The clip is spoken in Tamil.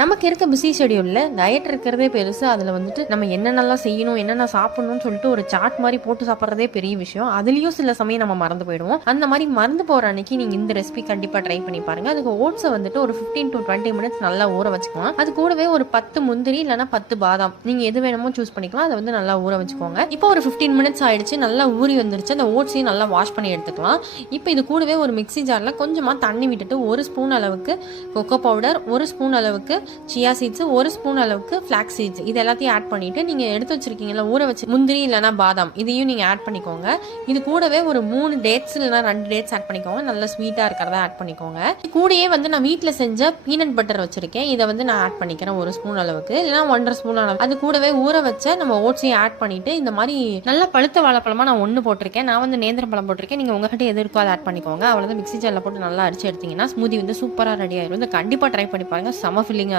நமக்கு இருக்க பிஸி ஷெடியூல்ல டயட் இருக்கிறதே பெருசு. அதில் வந்துட்டு நம்ம என்னென்னலாம் செய்யணும், என்னென்ன சாப்பிடணும்னு சொல்லிட்டு ஒரு சார்ட் மாதிரி போட்டு சாப்பிட்றதே பெரிய விஷயம். அதுலேயும் சில சமயம் நம்ம மறந்து போயிடுவோம். அந்த மாதிரி மறந்து போகிற அன்னைக்கு நீங்கள் இந்த ரெசிபி கண்டிப்பாக ட்ரை பண்ணி பாருங்க. அதுக்கு ஓட்ஸை வந்துட்டு ஒரு 15 to 20 மினிட்ஸ் நல்லா ஊற வச்சுக்கலாம். அது கூடவே ஒரு 10 முந்திரி இல்லைனா 10 பாதாம், நீங்கள் எது வேணுமோ சூஸ் பண்ணிக்கலாம். அதை வந்து நல்லா ஊற வச்சுக்கோங்க. இப்போ ஒரு 15 மினிட்ஸ் ஆயிடுச்சு, நல்லா ஊறி வந்துருச்சு. அந்த ஓட்ஸையும் நல்லா வாஷ் பண்ணி எடுத்துக்கலாம். இப்போ இது கூடவே ஒரு மிக்ஸி ஜாரில் கொஞ்சமாக தண்ணி விட்டுட்டு 1 ஸ்பூன் அளவுக்கு கொக்கோ பவுடர், 1 ஸ்பூன் அளவுக்கு சியா சீட்ஸ், 1 ஸ்பூன் அளவுக்கு ஃபிளாக்ஸ் சீட்ஸ், இது எல்லாத்தையும் ஆட் பண்ணிட்டு நீங்க எடுத்து வச்சிருக்கீங்கல்ல ஊற வச்சு முந்திரி இல்லைனா பாதாம், இதையும் நீங்க ஆட் பண்ணிக்கோங்க. இது கூடவே ஒரு 3 டேட்ஸ் இல்லைனா 2 டேட்ஸ் ஆட் பண்ணிக்கோங்க. நல்லா ஸ்வீட்டா இருக்கிறதா ஆட் பண்ணிக்கோங்க. கூடயே வந்து நான் வீட்டில் செஞ்ச பீனட் பட்டர் வச்சிருக்கேன். இதை வந்து நான் ஆட் பண்ணிக்கிறேன் 1 ஸ்பூன் அளவுக்கு, இல்லைனா 1.5 ஸ்பூன் அளவு. அது கூடவே ஊற வச்ச நம்ம ஓட்ஸையும் ஆட் பண்ணிட்டு இந்த மாதிரி நல்லா பழுத்த வாழைப்பழமா நான் 1 போட்டிருக்கேன். நான் வந்து நேந்திரம் பழம் போட்டிருக்கேன். நீங்க உங்ககிட்ட எது இருக்கோ அதை ஆட் பண்ணிக்கோங்க. அவ்வளவுதான். மிக்ஸி ஜாரில் போட்டு நல்லா அடிச்சு எடுத்தீங்கன்னா ஸ்மூதி வந்து சூப்பரா ரெடி ஆயிடும். கண்டிப்பா ட்ரை பண்ணி பாருங்க. செம ஃபில்லிங்கா